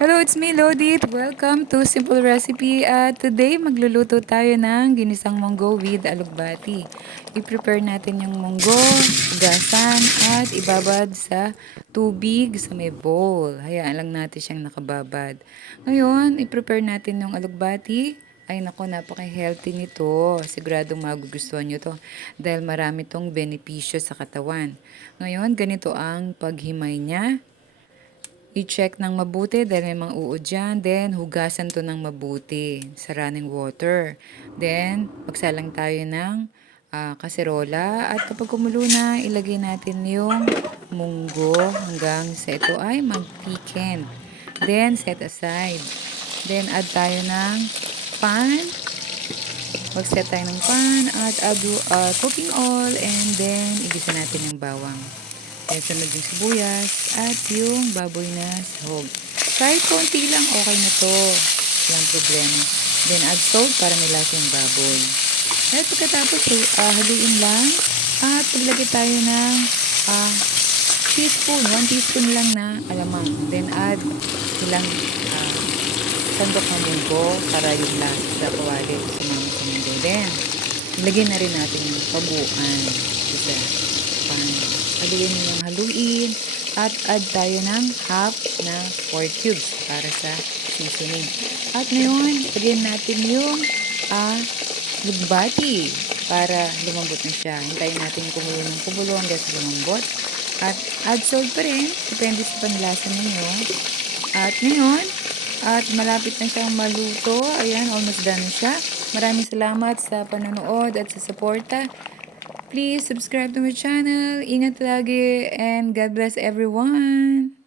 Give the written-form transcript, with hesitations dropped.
Hello, it's me, Lodit. Welcome to Simple Recipe. At today, magluluto tayo ng ginisang munggo with alugbati. I-prepare natin yung munggo, hugasan, at ibabad sa tubig sa may bowl. Hayaan lang natin siyang nakababad. Ngayon, i-prepare natin yung alugbati. Ay nako, napaka-healthy nito. Siguradong magugustuhan nyo to dahil marami tong benepisyo sa katawan. Ngayon, ganito ang paghimay niya. I-check ng mabuti dahil may mga uod dyan. Then, hugasan to ng mabuti sa running water. Then, magsalang tayo ng kaserola. At kapag kumulo na, ilagay natin yung munggo hanggang sa ito ay mag-thickened. Then, set aside. Then, add tayo ng pan. Mag-set tayo ng pan at add cooking oil and then igisa natin yung bawang. Then sunod yung sibuyas at yung baboy na sahog. Kahit konti lang, okay na to. Walang problema. Then add salt para nilasa yung baboy. At pagkatapos, haluin lang. At paglagay tayo ng teaspoon, 1 teaspoon lang na alamang. Then add ilang sandok ng munggo para yung lasa sa kawali sumama sa munggo. Then, ilagay na rin natin yung pabuan sa pan. Haluin yung haluin at add tayo ng half na pork cubes para sa seasoning. At ngayon, lagyan natin yung lugbati para lumambot na siya. Hintayin natin kumulo ng kumulo hanggang sa lumambot. At add salt pa rin, depende sa panlasa ninyo. At ngayon, at malapit na siyang maluto. Ayan, almost done na siya. Maraming salamat sa panonood at sa suporta. Please subscribe to my channel. Ingat lagi and God bless everyone.